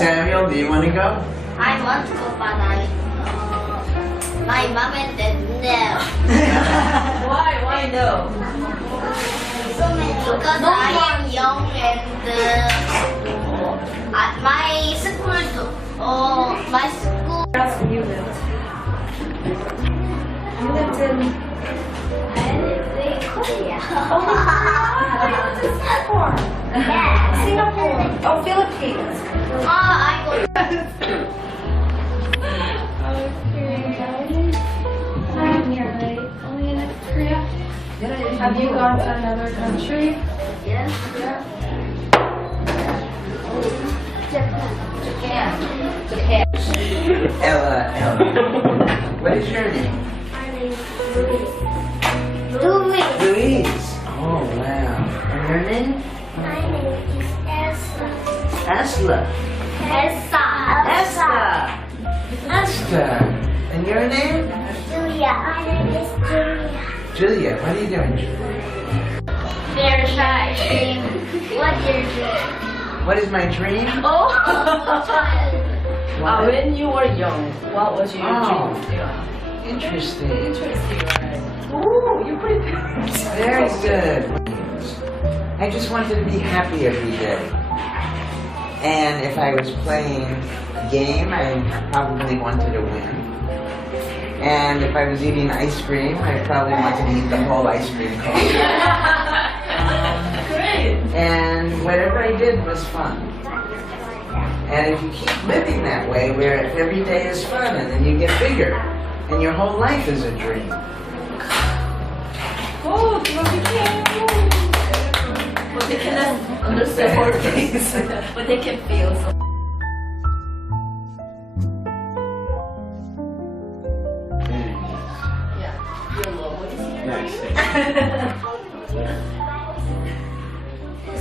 Samuel, do you want to go? I want to go, but my mom and dad no. Why? Why no? Because I am young and my school, my school. That's where you lived. You lived in. I live in Korea. Oh, you lived in Singapore. Yeah. Singapore. Oh, Philippines. I go. Only in Korea. Have you gone to another country? Yes. Yeah. Japan. Ella. What is your name? Louis. Louise. Oh, wow. And your name? My name is Elsa. Asla. Elsa. Asta. And your name? Julia. My name is Julia. Julia. What are you doing, Julia? Very shy. What's your dream? What is my dream? Oh. What? When you were young, what was your Oh. dream? Yeah. Interesting. Interesting, right? Oh, you prepared. Very good. I just wanted to be happy every day. And if I was playing a game, I probably wanted to win. And if I was eating ice cream, I probably wanted to eat the whole ice cream cone. Great. And whatever I did was fun. And if you keep living that way, where every day is fun, and then you get bigger, and your whole life is a dream. Oh, but they cannot understand all things, but they can feel. So. Yeah, your logo is here. Nice.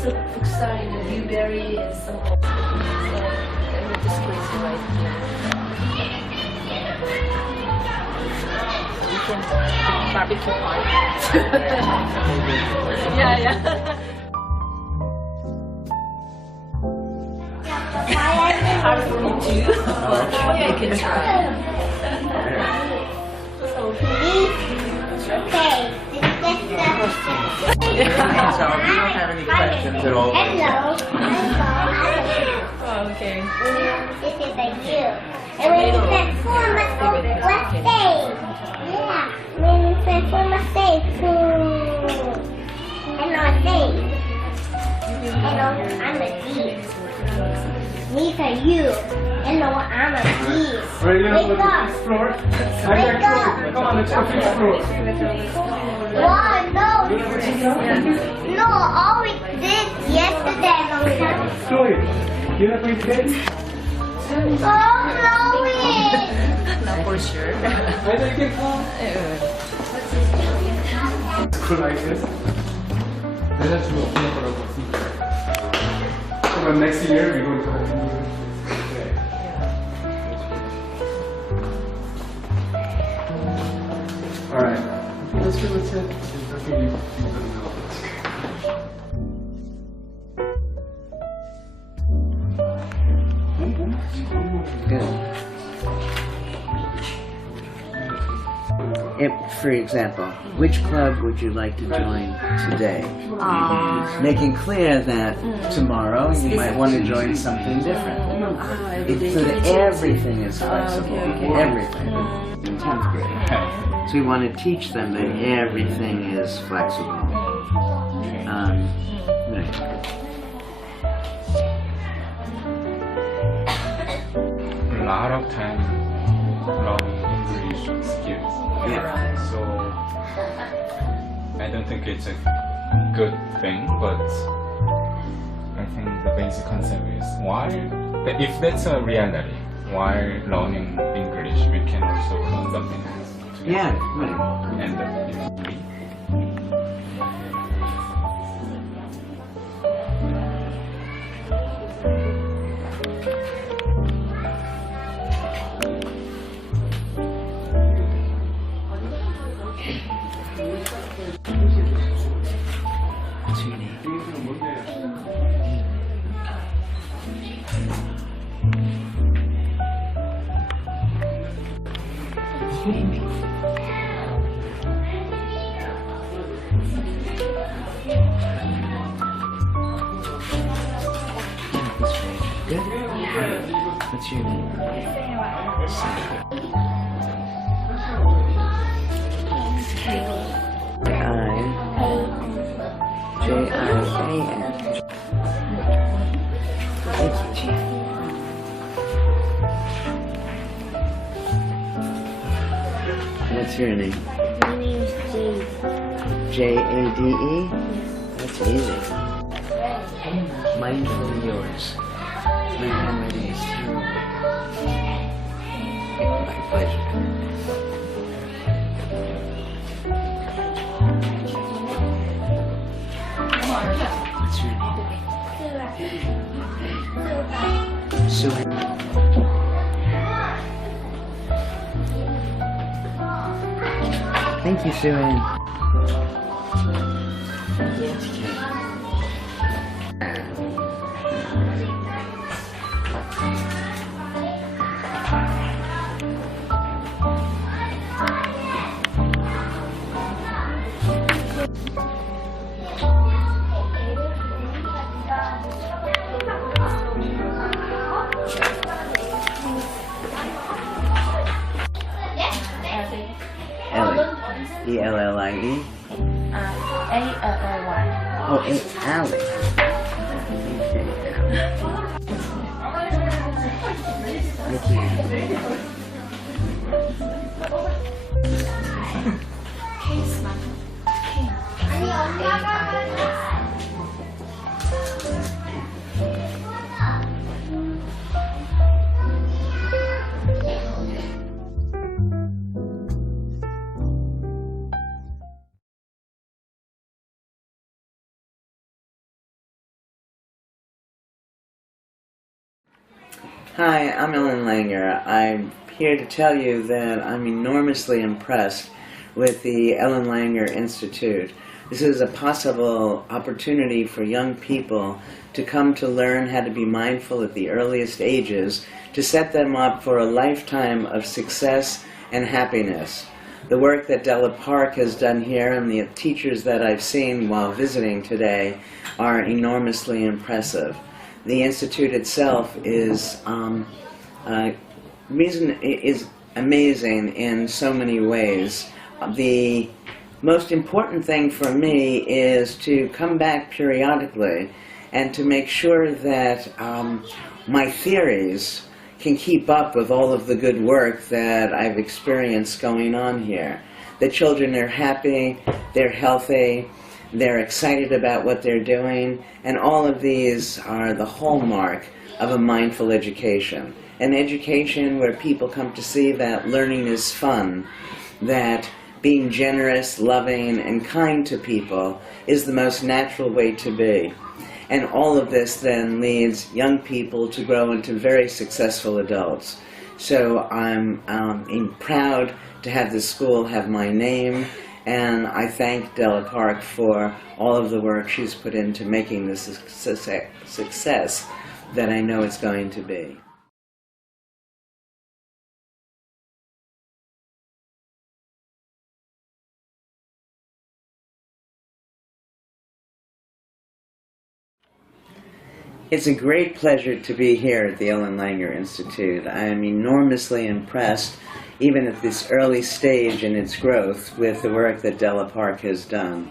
So, starting the blueberry and some of the so let me just place it right here. We can barbecue party. Yeah. Hard for me too, but I can try. Okay. So if you don't have any questions at all, Hello. Oh, okay. This is a you. And when you transform myself, let's say. Yeah. When you transform myself to. Hello, say. Hello, I'm a bee. These are you. Hello, I'm a bee. Ready to Wake up. explore? Wake up. Come on, let's go explore. Wow, no. No, all we did yesterday. Chloe, you know what we did? Oh, Chloe. Not for sure. I think you can come. Cool like this. Let us go for a so next year we're going to have a new day. Alright. Let's do it. good. For example, which club would you like to join today? Making clear that tomorrow you might want to join something different. So that everything is flexible. Everything. In 10th grade. So we want to teach them that everything is flexible. Right. A lot of time learning English skills. Yeah. So I don't think it's a good thing, but I think the basic concept is why, if that's a reality, why learning English, we can also learn something else together. Yeah, right. And if we Good. What's your name? J-I-J-I-A-N. Thank you, Jan. What's your name? My name's Jade. J-A-D-E? That's easy. Mindfully yours. My handwriting is terrible. My pleasure. What's your name? Sue. Thank you, Sue. Ellie. E-L-L-I-E? A-L-L-Y. Oh, it's Allie. Thank you. Hi, I'm Ellen Langer. I'm here to tell you that I'm enormously impressed with the Ellen Langer Institute. This is a possible opportunity for young people to come to learn how to be mindful at the earliest ages, to set them up for a lifetime of success and happiness. The work that Della Park has done here and the teachers that I've seen while visiting today are enormously impressive. The Institute itself is amazing in so many ways. The most important thing for me is to come back periodically and to make sure that my theories can keep up with all of the good work that I've experienced going on here. The children are happy, they're healthy, they're excited about what they're doing, and all of these are the hallmark of a mindful education. An education where people come to see that learning is fun, that being generous, loving, and kind to people is the most natural way to be. And all of this then leads young people to grow into very successful adults. So I'm proud to have this school have my name, and I thank Della Park for all of the work she's put into making this a success that I know it's going to be. It's a great pleasure to be here at the Ellen Langer Institute. I am enormously impressed, even at this early stage in its growth, with the work that Della Park has done.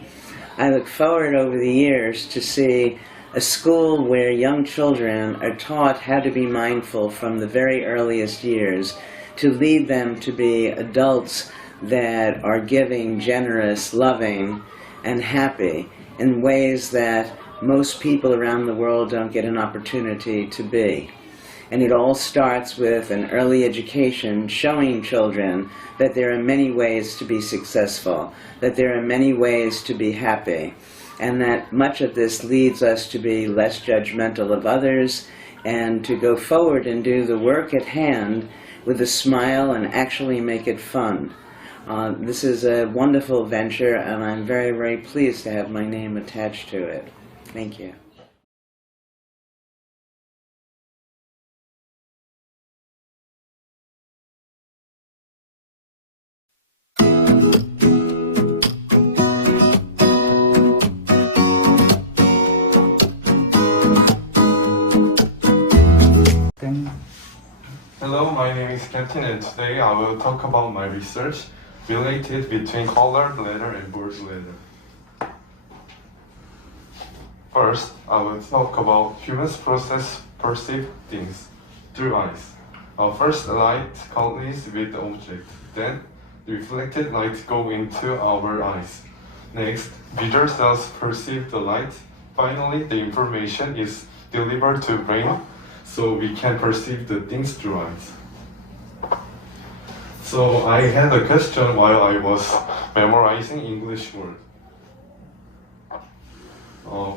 I look forward over the years to see a school where young children are taught how to be mindful from the very earliest years, to lead them to be adults that are giving, generous, loving, and happy in ways that most people around the world don't get an opportunity to be. And it all starts with an early education showing children that there are many ways to be successful, that there are many ways to be happy, and that much of this leads us to be less judgmental of others and to go forward and do the work at hand with a smile and actually make it fun. This is a wonderful venture, and I'm very, very pleased to have my name attached to it. Thank you. Hello, my name is Captain, and today I will talk about my research related between colored letter and bold letter. First, I will talk about humans perceive things through eyes. First, light collides with the object. Then, the reflected light go into our eyes. Next, visual cells perceive the light. Finally, the information is delivered to brain, so we can perceive the things through eyes. So I had a question while I was memorizing English word.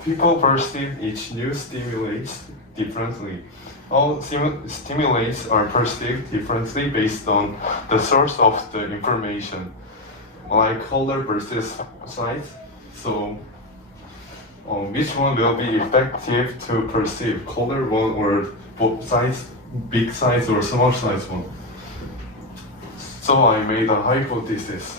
People perceive each new stimulus differently. All stimulates are perceived differently based on the source of the information, like color versus sight. So, which one will be effective to perceive, color one or both size, big size or small size one? So I made a hypothesis.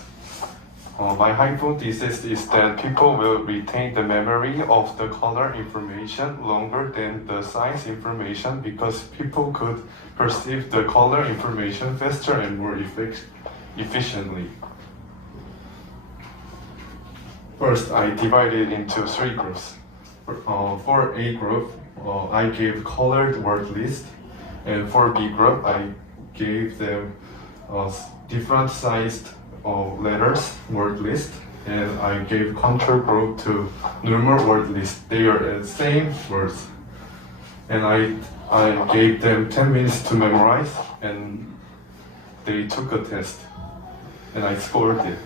My hypothesis is that people will retain the memory of the color information longer than the size information because people could perceive the color information faster and more efficiently. First, I divided into 3 groups. For A group, I gave colored word list, and for B group, I gave them different sized letters word list, and I gave control group to normal word list. They are the same words, and I gave them 10 minutes to memorize, and they took a test, and I scored it.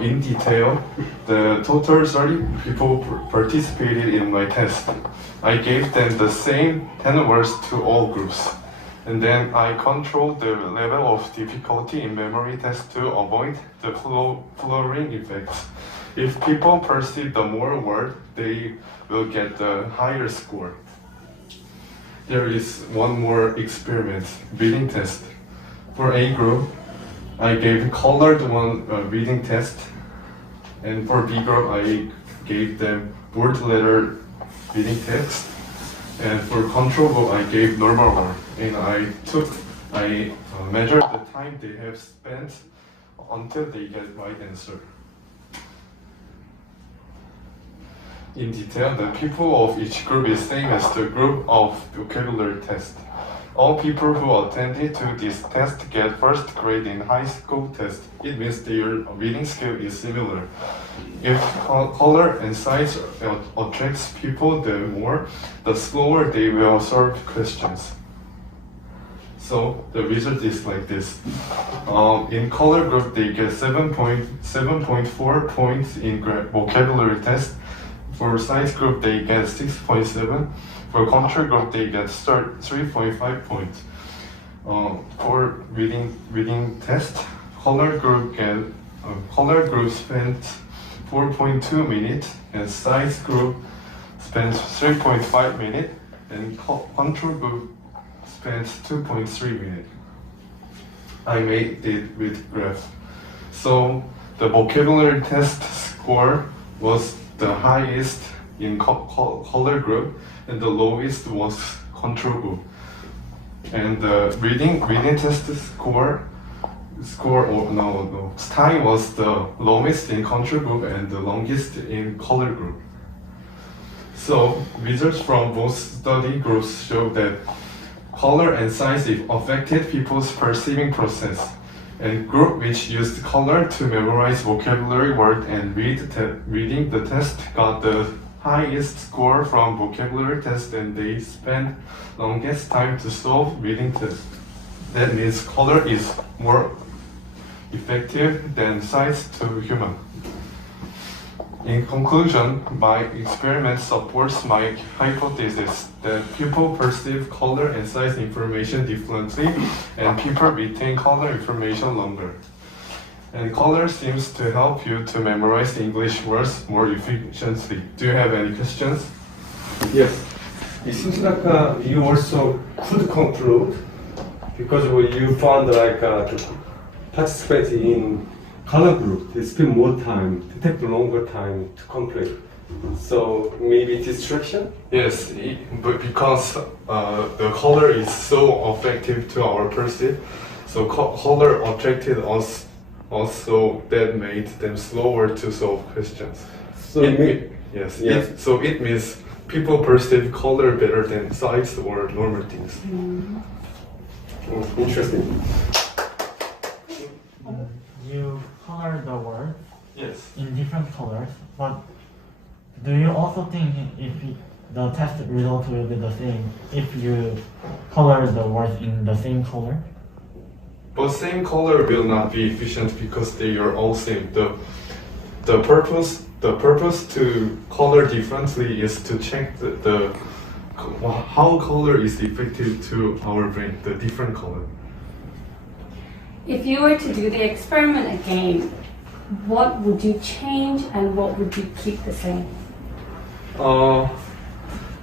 In detail, the total 30 people participated in my test. I gave them the same 10 words to all groups. And then I controlled the level of difficulty in memory test to avoid the flooring effects. If people perceive the more word, they will get the higher score. There is one more experiment, reading test. For A group, I gave colored one reading test, and for B group, I gave them bold letter reading text. And for control group, I gave normal one, and I measured the time they have spent until they get right answer. In detail, the people of each group is same as the group of vocabulary test. All people who attended to this test get first grade in high school test. It means their reading skill is similar. If color and size attracts people, the slower they will solve questions. So the result is like this. In color group, they get 7.4 points in vocabulary test. For size group, they get 6.7. For control group, they get 3.5 points. For reading test, color group spent 4.2 minutes, and size group spent 3.5 minutes, and control group spent 2.3 minutes. I made it with graph. So the vocabulary test score was the highest in color group, and the lowest was control group. And the reading test time was the lowest in control group and the longest in color group. So results from both study groups show that color and size affected people's perceiving process. And group which used color to memorize vocabulary word and reading the test got the highest score from vocabulary test, and they spent longest time to solve reading test. That means color is more effective than size to human. In conclusion, my experiment supports my hypothesis that people perceive color and size information differently, and people retain color information longer. And color seems to help you to memorize English words more efficiently. Do you have any questions? Yes. It seems like you also could conclude because you found like to participate in color group, they spend more time, to take longer time to complete. So maybe distraction? Yes, but because the color is so effective to our perceive, so color attracted us, also that made them slower to solve questions. So maybe, Yes, Yes. so it means people perceive color better than sights or normal things. interesting. You color the word Yes. in different colors, but do you also think the test result will be the same if you color the words in the same color? But same color will not be efficient because they are all same. The purpose to color differently is to check how color is effective to our brain, the different color. If you were to do the experiment again, what would you change and what would you keep the same?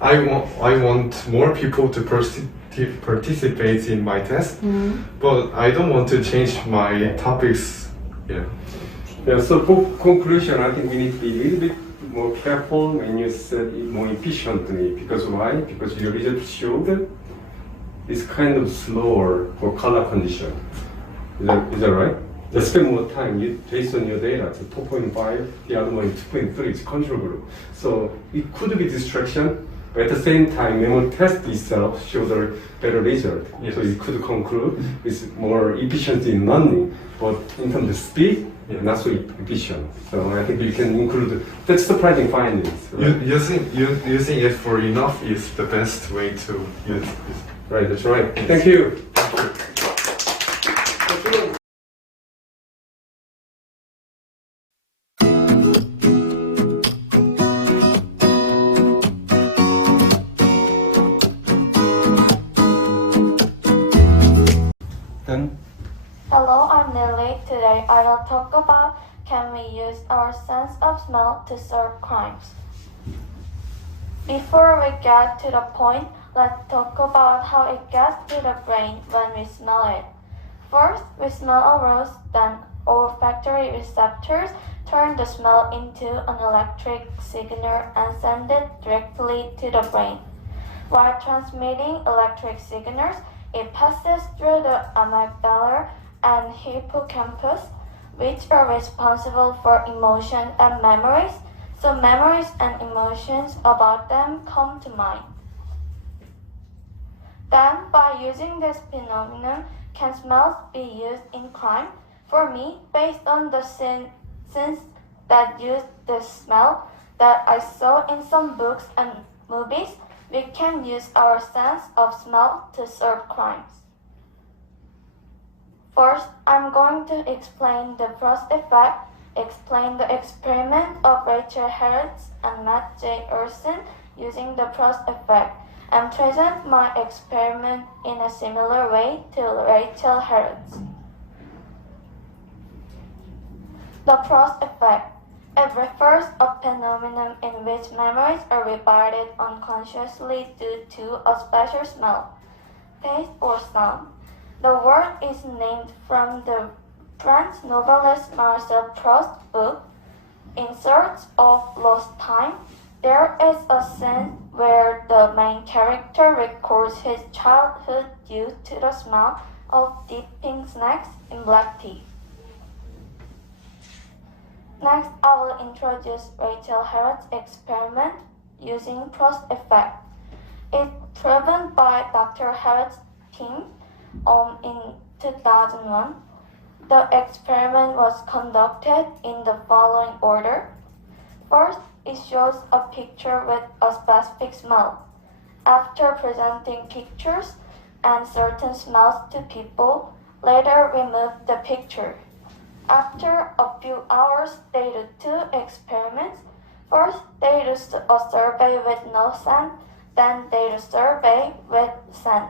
I want more people to participate in my test, but I don't want to change my topics. Yeah. Yeah, so for conclusion, I think we need to be a little bit more careful when you said it more efficiently. Because why? Because your result showed it's kind of slower for color condition. Is that right? Just spend more time based on your data. It's 2.5, the other one is 2.3, it's control group. So it could be distraction, but at the same time, memory test itself shows a better result. Yes. So you could conclude it's more efficiency in learning, but in terms of speed, not so efficient. So I think you can include that's surprising findings. Right? Using it for enough is the best way to use it. Right, that's right. Thank you. Then Hello, I'm Lily. Today I will talk about can we use our sense of smell to solve crimes. Before we get to the point, let's talk about how it gets to the brain when we smell it. First, we smell a rose, then olfactory receptors turn the smell into an electric signal and send it directly to the brain. While transmitting electric signals, it passes through the amygdala and hippocampus, which are responsible for emotion and memories, so memories and emotions about them come to mind. Then, by using this phenomenon, can smells be used in crime? For me, based on the scenes that use this smell that I saw in some books and movies, we can use our sense of smell to solve crimes. First, I'm going to explain the Frost effect, explain the experiment of Rachel Hertz and Matt J. Urson using the Frost effect, and present my experiment in a similar way to Rachel Hertz. The Frost effect. It refers a phenomenon in which memories are revived unconsciously due to a special smell, taste, or sound. The word is named from the French novelist Marcel Proust's book, In Search of Lost Time. There is a scene where the main character recalls his childhood due to the smell of dipping snacks in black tea. Next, I will introduce Rachel Hertz's experiment using Proust effect. It's driven by Dr. Hertz's team in 2001. The experiment was conducted in the following order. First, it shows a picture with a specific smell. After presenting pictures and certain smells to people, later remove the picture. After a few hours, they do two experiments. First, they do a survey with no scent, then they do a survey with scent.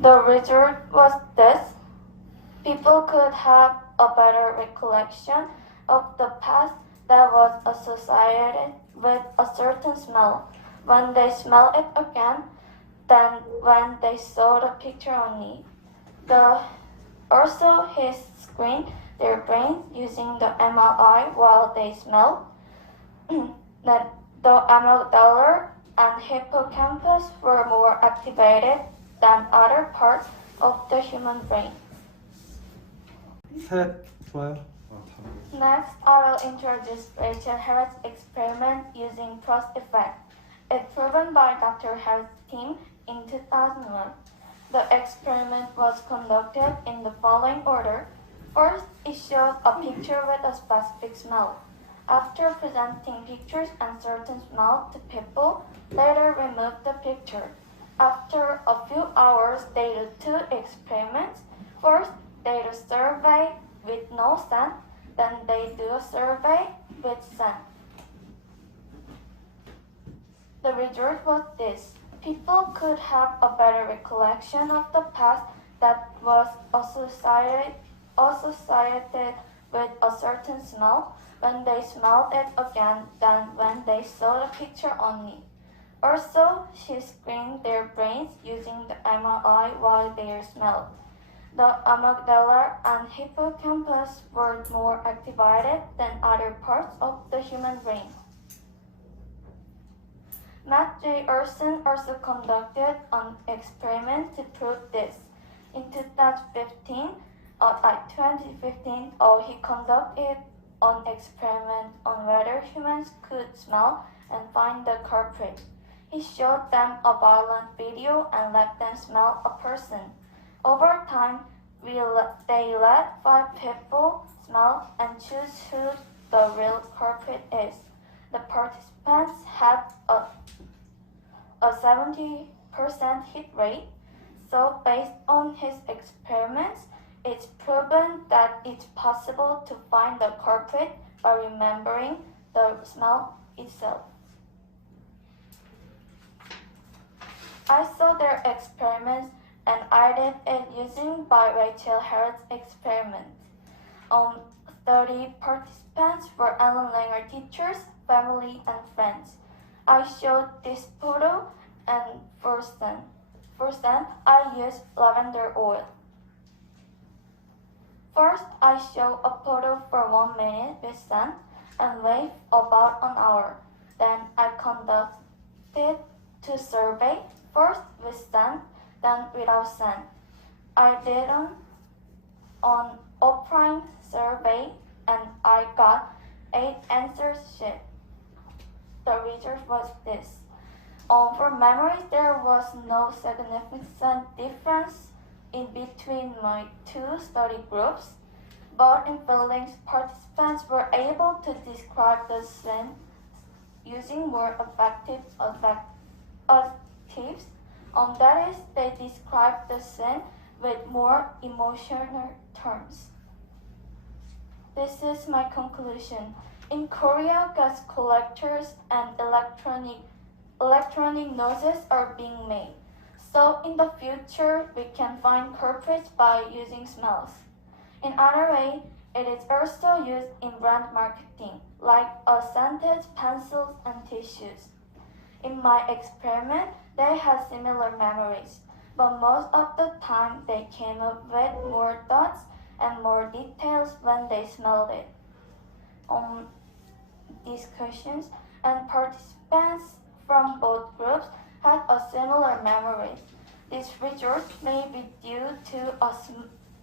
The result was this. People could have a better recollection of the past that was associated with a certain smell when they smell it again than when they saw the picture only. Also, his screen their brains using the MRI while they smell. That the amygdala and hippocampus were more activated than other parts of the human brain. 셋, 좋아요. Next, I will introduce Rachel Harrod's experiment using Proust effect. It's proven by Dr. Harrod's team in 2001. The experiment was conducted in the following order. First, it showed a picture with a specific smell. After presenting pictures and certain smell to people, later removed the picture. After a few hours, they did two experiments. First, they do a survey with no scent, then they do a survey with scent. The result was this. People could have a better recollection of the past that was associated with a certain smell when they smelled it again than when they saw the picture only. Also, she screened their brains using the MRI while they smelled. The amygdala and hippocampus were more activated than other parts of the human brain. Matt J. Urson also conducted an experiment to prove this. In 2015, he conducted an experiment on whether humans could smell and find the culprit. He showed them a violent video and let them smell a person. Over time, they let 5 people smell and choose who the real culprit is. The participants had a 70% hit rate, so based on his experiments, it's proven that it's possible to find the culprit by remembering the smell itself. I saw their experiments and I did it using by Rachel Harrod's experiment. 30 participants were Ellen Langer teachers, family, and friends. I showed this photo and for scent, I used lavender oil. First, I show a photo for 1 minute with scent and wait about an hour. Then I conducted 2 surveys, first with scent, then without scent. I did an offline survey and I got 8 answers sheet. The result was this. For memories, there was no significant difference in between my 2 study groups, but in feelings, participants were able to describe the scene using more effective adjectives. That is, they described the scene with more emotional terms. This is my conclusion. In Korea, gas collectors and electronic noses are being made. So in the future, we can find culprits by using smells. In other way, it is also used in brand marketing, like scented pencils and tissues. In my experiment, they had similar memories, but most of the time they came up with more thoughts and more details when they smelled it. Discussions and participants from both groups had a similar memories. This result may be due to a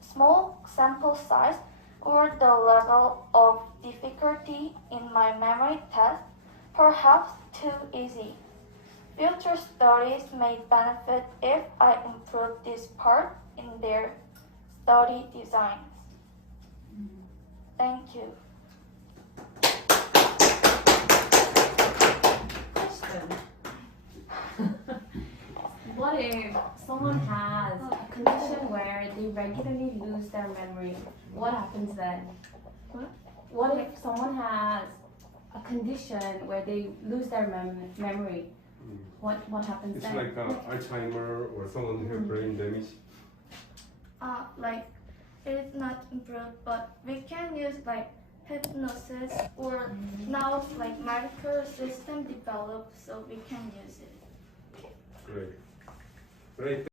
small sample size or the level of difficulty in my memory test, perhaps too easy. Future studies may benefit if I improve this part in their study designs. Thank you. Question. What if someone has a condition where they regularly lose their memory? What happens then? What if someone has a condition where they lose their memory? What happens It's then? like Alzheimer or someone who have brain damage. Like it's not improved, but we can use like hypnosis or now like medical system developed, so we can use it. Great. Great.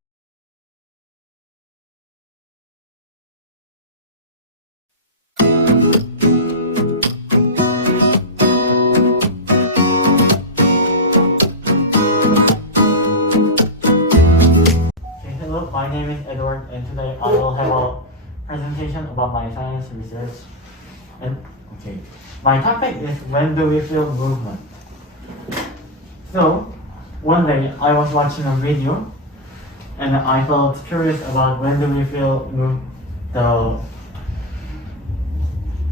and today I will have a presentation about my science research. And okay, my topic is when do we feel movement? So one day I was watching a video and I felt curious about when do we feel the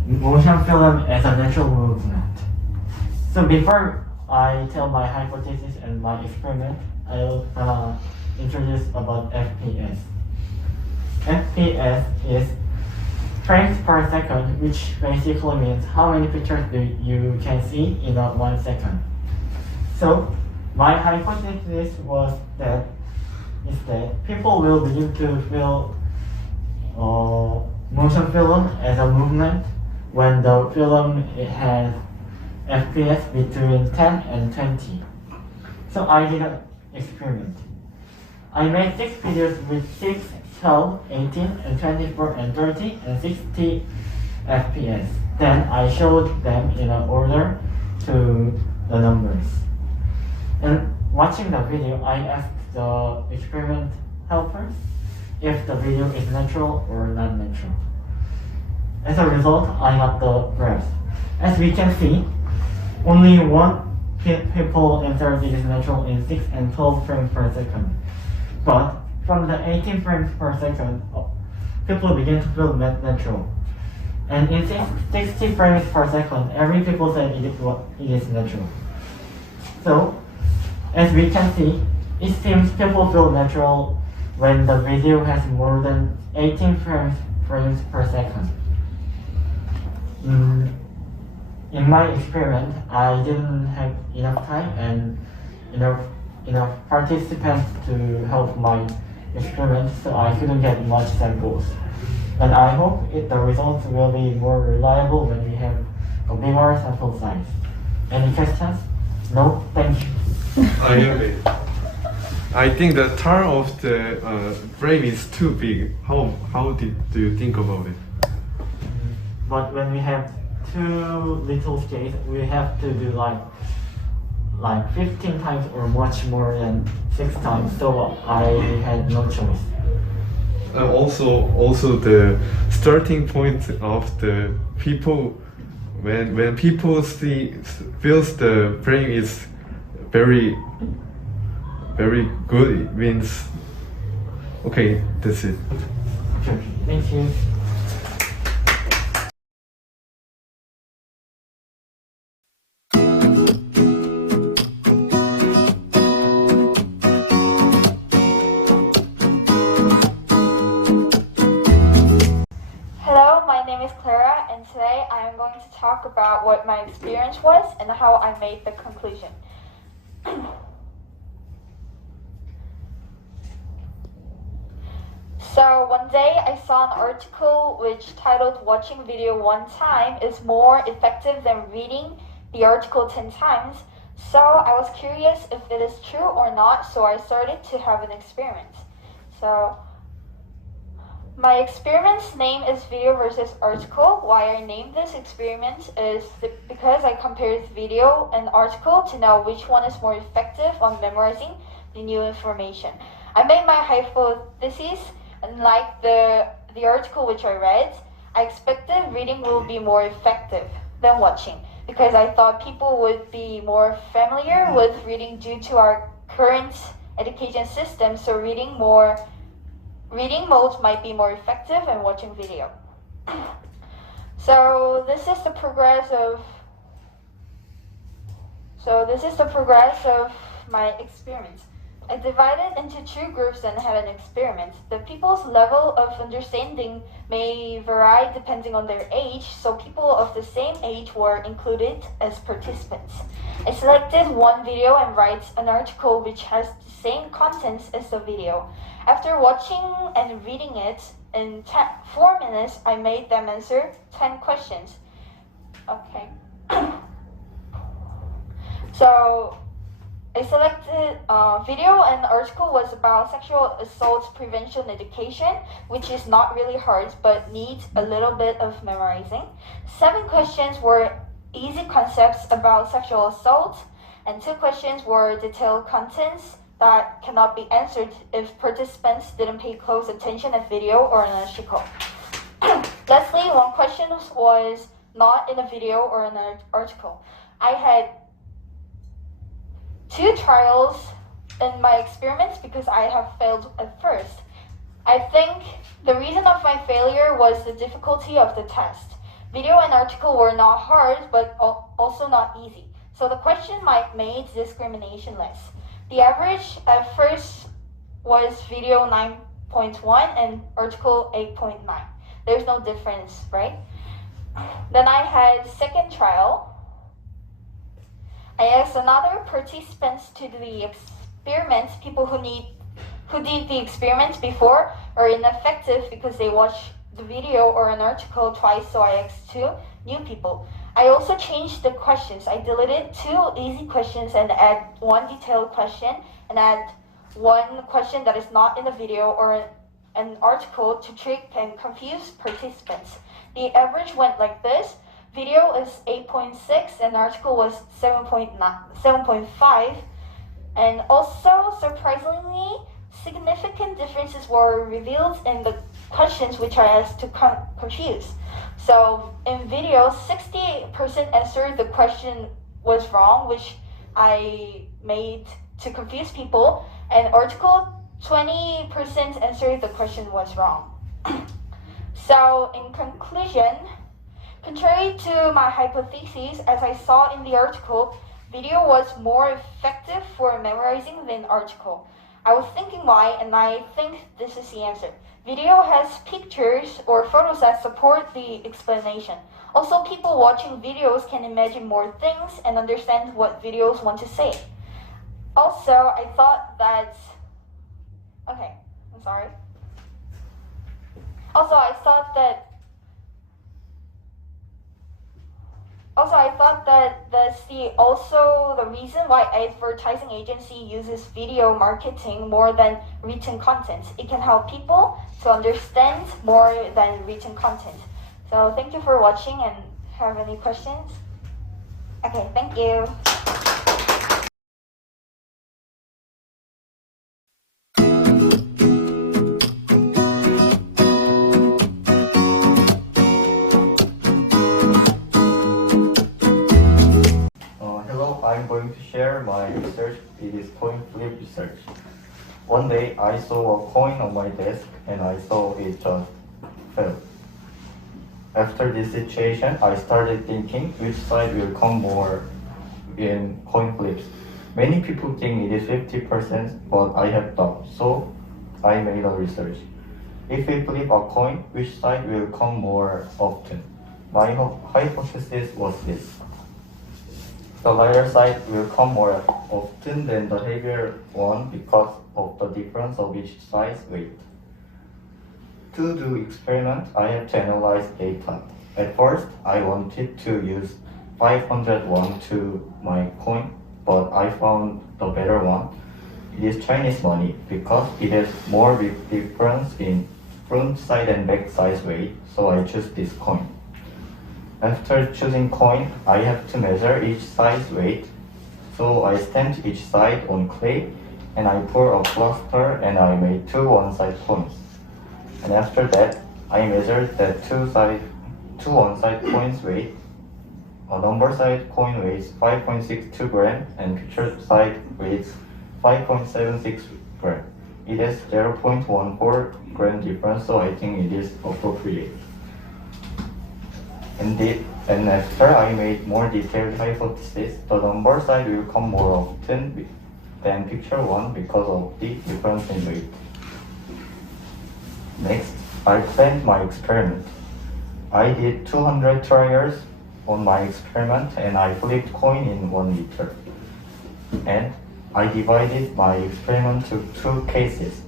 motion film as a natural movement. So before I tell my hypothesis and my experiment, I'll introduce about FPS. FPS is frames per second, which basically means how many pictures you can see in 1 second. So my hypothesis was that people will begin to feel motion film as a movement when the film has FPS between 10 and 20. So I did an experiment. I made 6 videos with 6, 12, 18, and 24, and 30, and 60 FPS. Then I showed them in an order to the numbers. And watching the video, I asked the experiment helpers if the video is natural or non-natural. As a result, I got the graphs. As we can see, only one people answered it is natural in 6 and 12 frames per second. But from the 18 frames per second, people begin to feel natural. And in 60 frames per second, every people said it is natural. So, as we can see, it seems people feel natural when the video has more than 18 frames per second. In my experiment, I didn't have enough time and enough participants to help my experiment, so I couldn't get much samples. And I hope the results will be more reliable when we have a bigger sample size. Any questions? No? Thank you. I agree. I think the turn of the frame is too big. How do you think about it? But when we have 2 little scales, we have to do like 15 times or much more than 6 times. So I had no choice. Also the starting point of the people when people feels the frame is very good, it means okay, that's it. Sure. Thank you. Hello, my name is Clara, and today I am going to talk about what my experience was and how I made the conclusion. So one day I saw an article which titled "Watching video 1 time is more effective than reading the article 10 times." So I was curious if it is true or not, so I started to have an experiment. So my experiment's name is Video versus Article. Why I named this experiment is because I compared video and article to know which one is more effective on memorizing the new information. I made my hypothesis, and like the article which I read, I expected reading will be more effective than watching because I thought people would be more familiar with reading due to our current education system, so reading modes might be more effective than watching video. So this is the progress of my experiment. I divided into 2 groups and had an experiment. The people's level of understanding may vary depending on their age, so people of the same age were included as participants. I selected one video and write an article which has the same contents as the video. After watching and reading it in 4 minutes, I made them answer 10 questions. Okay. So I selected video, and the article was about sexual assault prevention education, which is not really hard but needs a little bit of memorizing. 7 questions were easy concepts about sexual assault, and 2 questions were detailed contents that cannot be answered if participants didn't pay close attention at video or an article. Lastly, one question was not in a video or an article. I had 2 trials in my experiments because I have failed at first. I think the reason of my failure was the difficulty of the test. Video and article were not hard, but also not easy. So the question made discrimination less. The average at first was video 9.1 and article 8.9. There's no difference, right? Then I had second trial. I asked another participants to do the experiment, people who did the experiments before are ineffective because they watched the video or an article twice, so I asked 2 new people. I also changed the questions. I deleted 2 easy questions and add 1 detailed question and add 1 question that is not in the video or an article to trick and confuse participants. The average went like this. Video is 8.6 and article was 7.5. And also, surprisingly, significant differences were revealed in the questions which I asked to confuse. So in video, 60% answered the question was wrong, which I made to confuse people, and article 20% answered the question was wrong. So in conclusion, contrary to my hypothesis, as I saw in the article, video was more effective for memorizing than article. I was thinking why, and I think this is the answer. Video has pictures or photos that support the explanation. Also, people watching videos can imagine more things and understand what videos want to say. Also, I thought that... Okay, I'm sorry. Also, I thought that that's also the reason why advertising agency uses video marketing more than written content. It can help people to understand more than written content. So thank you for watching, and have any questions? Okay, thank you. Hello, I'm going to share my research. It is coin flip research. One day I saw a coin on my desk and I saw it just fell. After this situation, I started thinking which side will come more in coin flips. Many people think it is 50%, but I have doubt, so I made a research. If we flip a coin, which side will come more often? My hypothesis was this. The lighter side will come more often than the heavier one because of the difference of each side's weight. To do experiment, I have to analyze data. At first, I wanted to use 500 won to my coin, but I found the better one. It is Chinese money because it has more big difference in front side and back side weight, so I choose this coin. After choosing coin, I have to measure each side's weight. So I stamped each side on clay and I pour a plaster and I made 2 one-side coins. And after that, I measured that two one-side coins weight. A number side coin weighs 5.62 gram and picture side weighs 5.76 gram. It has 0.14 gram difference, so I think it is appropriate. And after I made more detailed hypothesis, the number side will come more often than picture 1 because of the difference in weight. Next, I planned my experiment. I did 200 trials on my experiment and I flipped coin in 1 liter. And I divided my experiment to 2 cases.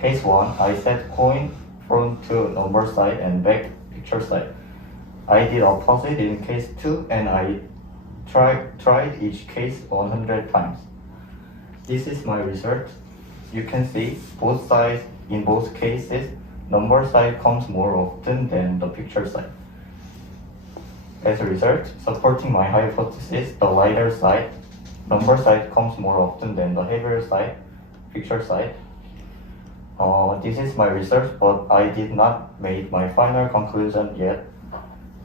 Case 1, I set coin front to number side and back picture side. I did opposite in case 2 and I tried each case 100 times. This is my result. You can see both sides in both cases, number side comes more often than the picture side. As a result, supporting my hypothesis, the lighter side, number side comes more often than the heavier side. picture side. This is my research, but I did not make my final conclusion yet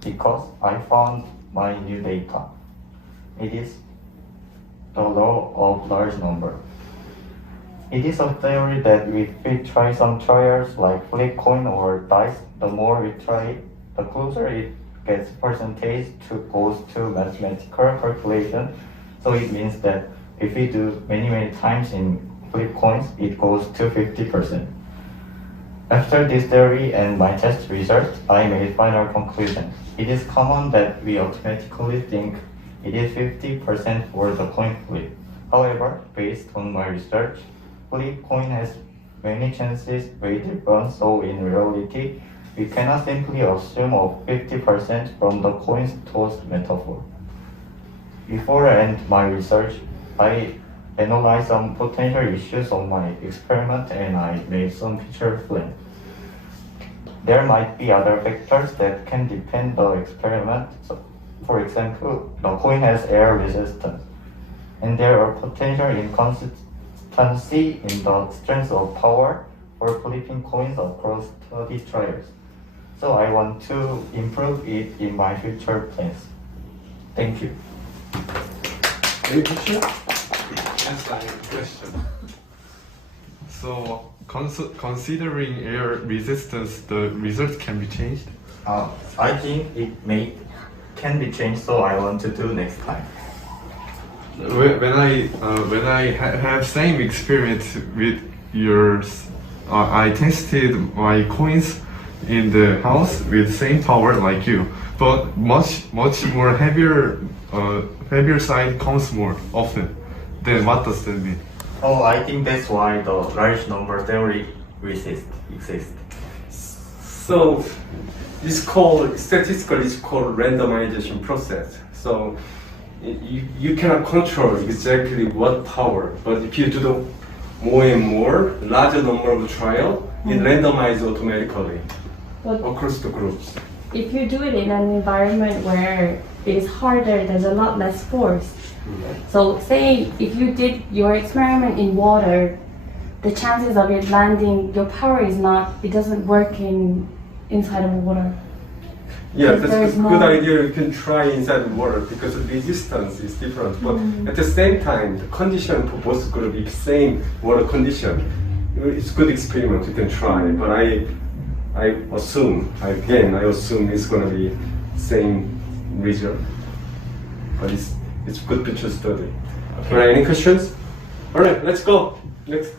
because I found my new data. It is the law of large number. It is a theory that if we try some trials like flip coin or dice, the more we try, the closer it gets percentage to goes to mathematical calculation. So it means that if we do many times in flip coins, it goes to 50%. After this theory and my test results, I made final conclusion. It is common that we automatically think it is 50% for the coin flip. However, based on my research, flip coin has many chances way different, so in reality, we cannot simply assume of 50% from the coin's toss metaphor. Before I end my research, I analyzed some potential issues of my experiment and I made some future plans. There might be other factors that can depend the experiment. So, for example, the coin has air resistance, and there are potential inconsistency in the strength of power for flipping coins across 30 trials. So I want to improve it in my future plans. Thank you. Any question? Yes, I have a question. So, considering air resistance, the result can be changed? I think it can be changed, so I want to do next time. When I have same experience with yours, I tested my coins in the house with same power like you, but much more heavier side comes more often. Then what does that mean? Oh, I think that's why the large number theory exists. So this called statistically it's called randomization process. So you cannot control exactly what power, but if you do the more and more larger number of trial, it randomizes automatically But across the groups. if you do it in an environment where it is harder, there's a lot less force. So say if you did your experiment in water, the chances of it landing, your power is not, it doesn't work inside of water. Yeah, Because that's there's a good more- idea. You can try inside water because the resistance is different. But at the same time, the condition for both group is same water condition. It's good experiment you can try. But I assume it's gonna be same result. But it's good picture study. All right, any questions? All right, let's go. Next.